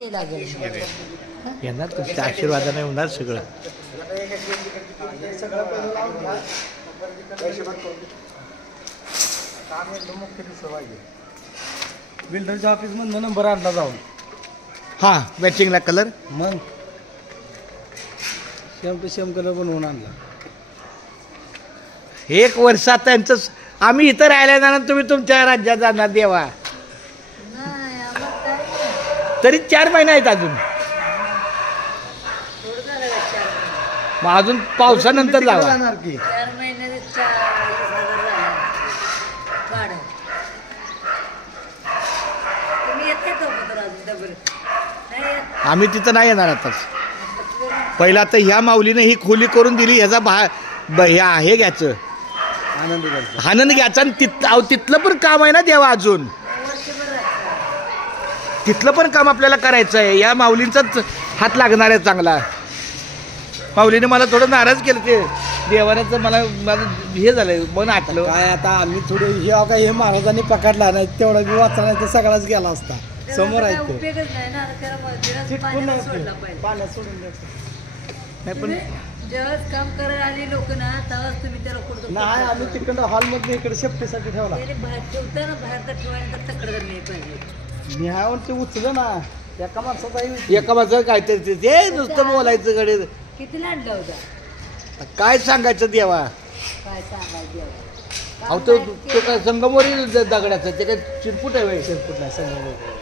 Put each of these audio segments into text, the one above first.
येणार तुमच्या आशीर्वादाने होणार सगळं. बिल्डरच्या ऑफिस मधून नंबर आणला जाऊन हा मॅचिंगला कलर मग सेम टू सेम कलर बनवून आणला. 1 वर्षात त्यांचं आम्ही इथं राहिल्या जाणार तुम्ही तुमच्या राज्यात जाणार देवा. तरी 4 महिने आहेत अजून. मग अजून पावसानंतर लावा. 4 महिने आम्ही तिथं नाही येणार आताच. पहिला तर ह्या माऊलीने ही खोली करून दिली ह्याचा ह्या हे घ्यायचं आनंद घ्यायचा. आणि तिथलं पण काम आहे ना देवा अजून. तिथलं पण काम आपल्याला करायचं आहे. या माऊलींचाच हात लागणार आहे चांगला. माऊलीने मला थोडं नाराज केलं ते देवाचं. मला माझं हे झालंय मन आटलं. काय आता आम्ही थोडे हे काय हे महाराजांनी पकडला नाही तेवढा मी वाचला नाही तर सगळाच गेला असता. समोर आहे पाण्यात सोडून नाही पण जेव्हाच काम करायला आली लोक ना तेव्हाच तुम्ही त्याला कुठं नाही आम्ही तिकडं हॉलमध्ये इकडे सेफ्टीसाठी ठेवला. बाहेर ठेवताना बाहेर तर ठेवायला तर तक्रार नाही पाहिजे. निहावर ते उचलं ना एका माणसाचा एका माझं काहीतरी ते नुसतं बोलायचं कडे. किती लांडला होता काय सांगायचं देवा. काय सांगायचं अहो तो काय संगमवरी दगडाचं ते काय चिरपुट आहे वय. शेरपूट नाही समोर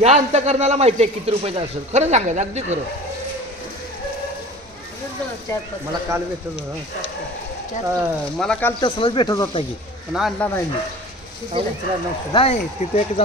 या अंतकरणाला माहिती आहे किती रुपयाचं असेल. खरं सांगायचं अगदी खरं. मला काल भेटत होता. मला काल तसलाच भेटत होता की पण आणला नाही मी. नाही तिथे एक